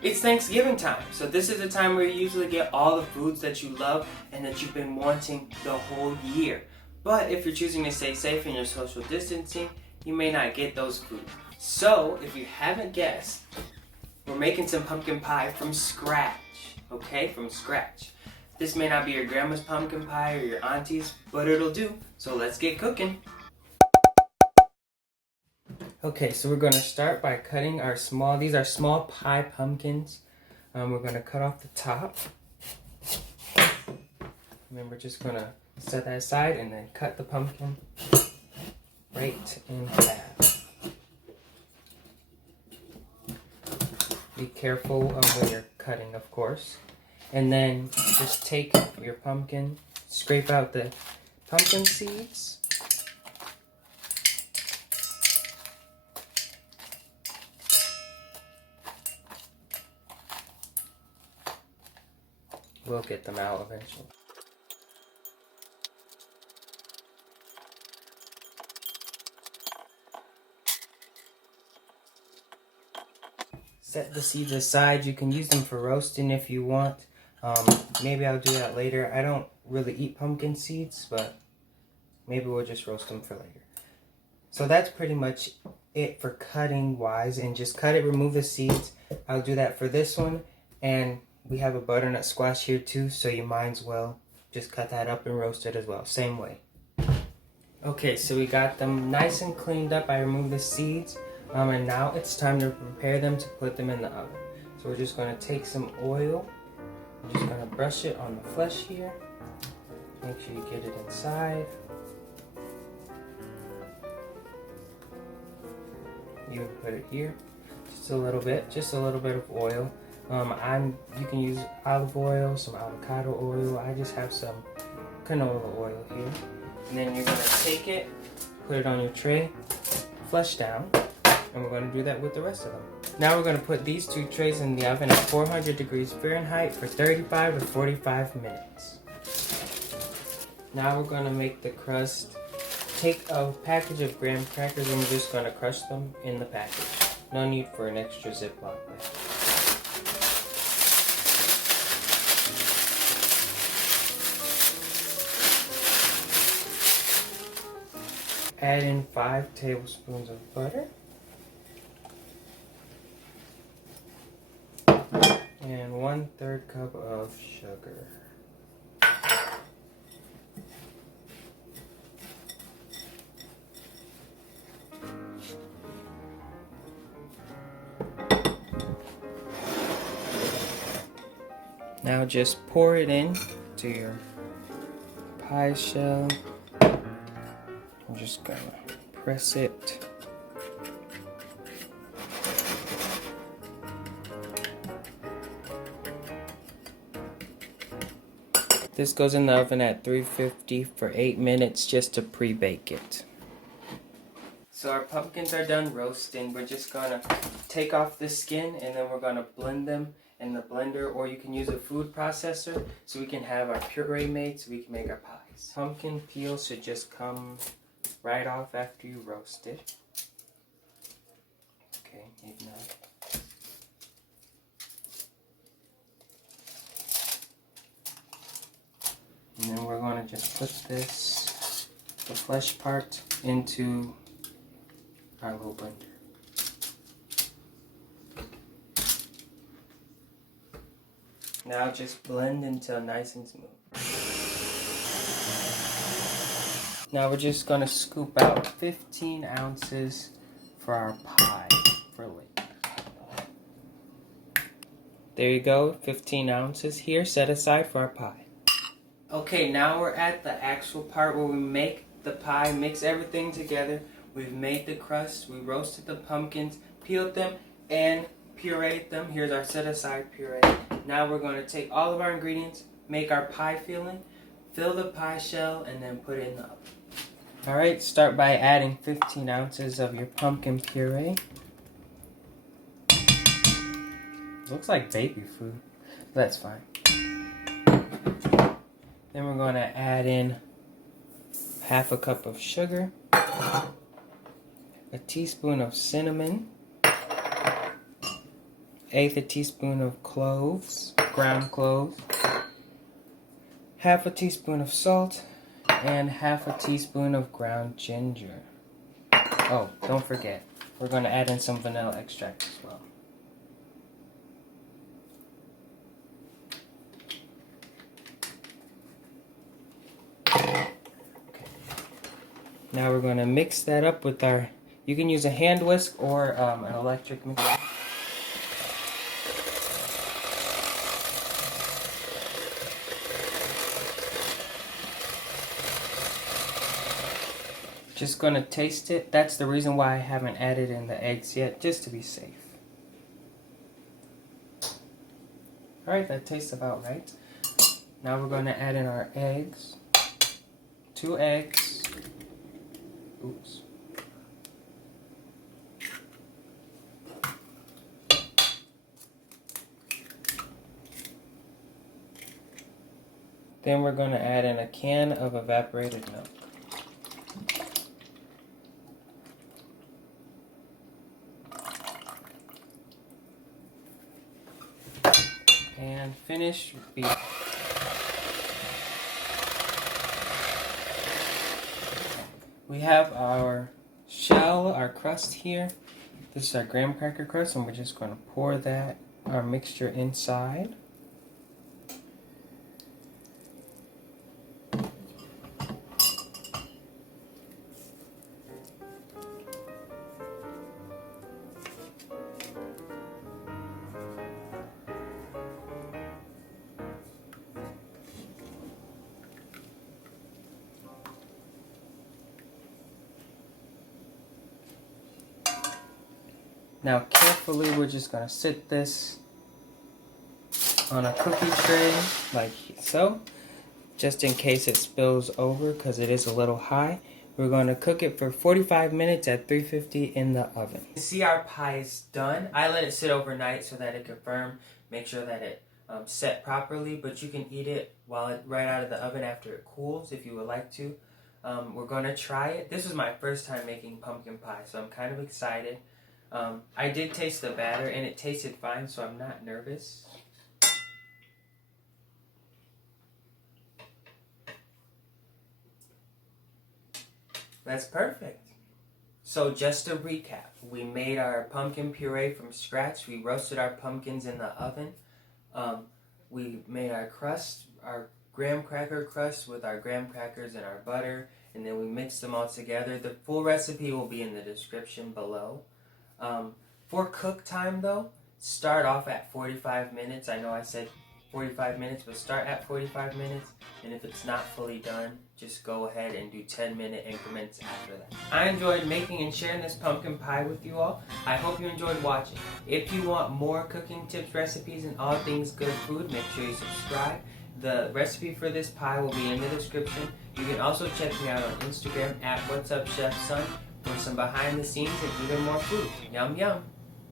It's Thanksgiving time, so this is the time where you usually get all the foods that you love and that you've been wanting the whole year. But if you're choosing to stay safe in your social distancing, you may not get those foods. So, if you haven't guessed, we're making some pumpkin pie from scratch, okay? From scratch. This may not be your grandma's pumpkin pie or your auntie's, but it'll do. So let's get cooking. Okay, so we're going to start by cutting these are small pie pumpkins. We're going to cut off the top. And then we're just going to set that aside and then cut the pumpkin right in half. Be careful of when you're cutting, of course. And then just take your pumpkin, scrape out the pumpkin seeds. We'll get them out eventually. Set the seeds aside. You can use them for roasting if you want. Maybe I'll do that later. I don't really eat pumpkin seeds, but maybe we'll just roast them for later. So that's pretty much it for cutting wise, and just cut it, remove the seeds. I'll do that for this one, and we have a butternut squash here too, so you might as well just cut that up and roast it as well, same way. Okay, so we got them nice and cleaned up. I removed the seeds, and now it's time to prepare them to put them in the oven. So we're just going to take some oil. I'm just going to brush it on the flesh here. Make sure you get it inside. You can put it here, just a little bit of oil. You can use olive oil, some avocado oil. I just have some canola oil here. And then you're going to take it, put it on your tray, flush down, and we're going to do that with the rest of them. Now we're going to put these two trays in the oven at 400 degrees Fahrenheit for 35 to 45 minutes. Now we're going to make the crust. Take a package of graham crackers and we're just going to crush them in the package. No need for an extra Ziploc bag. Add in 5 tablespoons of butter. And 1/3 cup of sugar. Now just pour it in to your pie shell. I'm just gonna press it. This goes in the oven at 350 for 8 minutes just to pre-bake it. So our pumpkins are done roasting. We're just gonna take off the skin and then we're gonna blend them in the blender, or you can use a food processor so we can have our puree made so we can make our pies. Pumpkin peel should just come right off after you roast it. Okay, maybe not. And then we're going to just put the flesh part, into our little blender. Now just blend until nice and smooth. Now we're just going to scoop out 15 ounces for our pie for later. There you go, 15 ounces here set aside for our pie. Okay, now we're at the actual part where we make the pie, mix everything together. We've made the crust, we roasted the pumpkins, peeled them, and pureed them. Here's our set aside puree. Now we're going to take all of our ingredients, make our pie filling, fill the pie shell, and then put it in the oven. Alright, start by adding 15 ounces of your pumpkin puree. Looks like baby food. That's fine. Then we're going to add in 1/2 cup of sugar, a teaspoon of cinnamon, 1/8 teaspoon of cloves, ground cloves, 1/2 teaspoon of salt, and 1/2 teaspoon of ground ginger. Oh, don't forget, we're going to add in some vanilla extract as well. Now we're going to mix that up with our, you can use a hand whisk or an electric mixer. Just going to taste it. That's the reason why I haven't added in the eggs yet, just to be safe. Alright, that tastes about right. Now we're going to add in our eggs. 2 eggs. Oops. Then we're going to add in a can of evaporated milk. And finish beef. We have our shell, our crust here. This is our graham cracker crust, and we're just going to pour that, our mixture, inside. Now carefully we're just going to sit this on a cookie tray like so, just in case it spills over because it is a little high. We're going to cook it for 45 minutes at 350 in the oven. See, our pie is done. I let it sit overnight so that it could firm, make sure that it set properly, but you can eat it right out of the oven after it cools if you would like to. We're going to try it. This is my first time making pumpkin pie, so I'm kind of excited. I did taste the batter and it tasted fine, so I'm not nervous. That's perfect. So just to recap, we made our pumpkin puree from scratch. We roasted our pumpkins in the oven. We made our crust, our graham cracker crust with our graham crackers and our butter, and then we mixed them all together. The full recipe will be in the description below. For cook time though, start off at 45 minutes. I know I said 45 minutes, but start at 45 minutes. And if it's not fully done, just go ahead and do 10-minute increments after that. I enjoyed making and sharing this pumpkin pie with you all. I hope you enjoyed watching. If you want more cooking tips, recipes, and all things good food, make sure you subscribe. The recipe for this pie will be in the description. You can also check me out on Instagram at What's Up Chef Son for some behind the scenes and even more food. Yum yum!